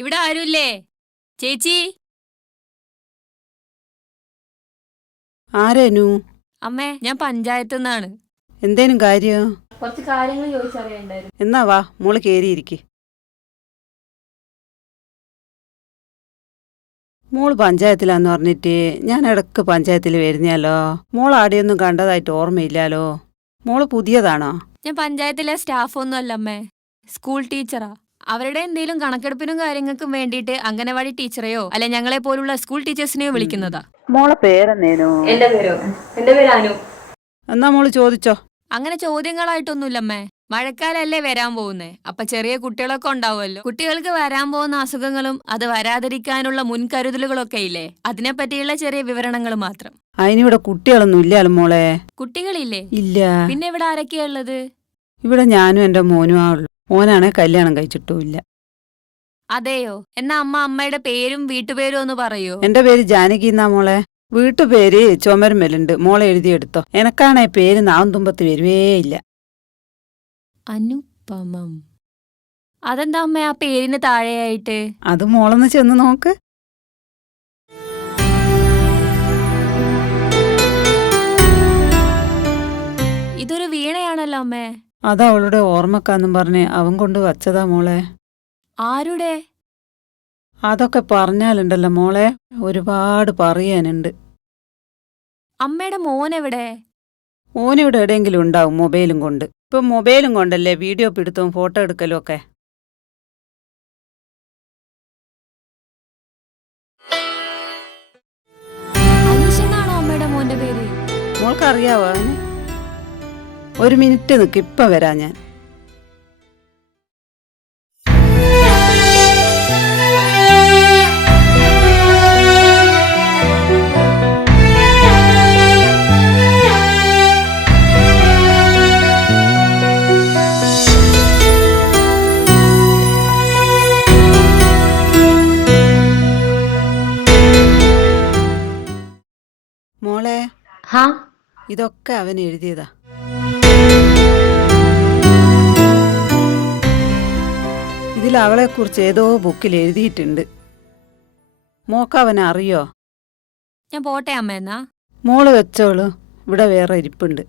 ഇവിടെ ആരുമില്ലേ? ചേച്ചി. ആരേനു? അമ്മേ, ഞാൻ പഞ്ചായത്ത് നിന്നാണ്. എന്തേനും കാര്യം? കുറച്ച് കാര്യങ്ങൾ ചോദിച്ചറിയണ്ടായിരുന്നു. എന്നാ വാ, മോള് കേറിയിരിക്കെ. മോള് പഞ്ചായത്തിലാന്ന് പറഞ്ഞിട്ട് ഞാൻ ഇടക്ക് പഞ്ചായത്തിൽ വരുന്നല്ലോ. മോൾ ആടെയൊന്നും കണ്ടതായിട്ട് ഓർമ്മയില്ലാലോ. മോള് പുതിയതാണോ? ഞാൻ പഞ്ചായത്തിലെ സ്റ്റാഫൊന്നും അല്ല അമ്മേ, സ്കൂൾ ടീച്ചറാ. അവരുടെ എന്തെങ്കിലും കണക്കെടുപ്പിനും കാര്യങ്ങൾക്കും വേണ്ടിയിട്ട് അംഗനവാടി ടീച്ചറെയോ അല്ലെ ഞങ്ങളെ പോലുള്ള സ്കൂൾ ടീച്ചേഴ്സിനെയോ വിളിക്കുന്നതാ. മോളെ പേരെന്നേനു? എന്റെ പേര് അനു. എന്നാ മോള് ചോദിച്ചോ. അങ്ങനെ ചോദ്യങ്ങളായിട്ടൊന്നുമില്ലമ്മേ. മഴക്കാലല്ലേ വരാൻ പോകുന്നേ, അപ്പൊ ചെറിയ കുട്ടികളൊക്കെ ഉണ്ടാവുമല്ലോ. കുട്ടികൾക്ക് വരാൻ പോകുന്ന അസുഖങ്ങളും അത് വരാതിരിക്കാനുള്ള മുൻകരുതലുകളൊക്കെ ഇല്ലേ, അതിനെപ്പറ്റിയുള്ള ചെറിയ വിവരണങ്ങൾ മാത്രം. അതിനിവിടെ കുട്ടികളൊന്നും ഇല്ലല്ലോ മോളെ. കുട്ടികളില്ലേ? ഇല്ല. പിന്നെ ഇവിടെ ആരൊക്കെയാ ഉള്ളത്? ഇവിടെ ഞാനും എന്റെ മോനും ആ ഉള്ളു. മോനാണെ കല്യാണം കഴിച്ചിട്ടുമില്ല. അതെയോ? എന്നാ അമ്മയുടെ പേരും വീട്ടുപേരും ഒന്ന് പറയോ? എന്റെ പേര് ജാനകി എന്നാ മോളെ. വീട്ടുപേര് ചുമരുമലുണ്ട്, മോളെ എഴുതിയെടുത്തോ. എനക്കാണെ പേര് നാവും തുമ്പത്ത് വരുവേയില്ല. അനുപമം. അതെന്താ അമ്മ ആ പേരിന് താഴെയായിട്ട്? അത് മോളൊന്ന് ചെന്ന് നോക്ക്. ഇതൊരു വീണയാണല്ലോ അമ്മേ. അത് അവളുടെ ഓർമ്മക്കാന്നും പറഞ്ഞ് അവൻ കൊണ്ട് വച്ചതാ മോളെ. ആരുടെ? അതൊക്കെ പറഞ്ഞാലുണ്ടല്ലോ മോളെ, ഒരുപാട് പറയാനുണ്ട്. അമ്മയുടെ മോനെവിടെ? ഓനിവിടെ എവിടെയെങ്കിലും ഉണ്ടാവും മൊബൈലും കൊണ്ട്. ഇപ്പൊ മൊബൈലും കൊണ്ടല്ലേ വീഡിയോ പിടുത്തവും ഫോട്ടോ എടുക്കലും ഒക്കെ. അനീഷ് എന്നാണോ അമ്മയുടെ മോന്റെ പേര്? മോൾക്കറിയാവോ അവന്? ഒരു മിനിറ്റ് നിൽക്ക്, ഇപ്പം വരാം ഞാൻ. മോളെ, ഇതൊക്കെ അവൻ എഴുതിയതാ. ഇതിൽ അവളെക്കുറിച്ച് ഏതോ ബുക്കിൽ എഴുതിയിട്ടുണ്ട്. മോക്ക് അവനെ അറിയോ? ഞാൻ പോട്ടെ അമ്മ എന്നാ. മോള് വെച്ചോളൂ, ഇവിടെ വേറെ ഇരിപ്പുണ്ട്.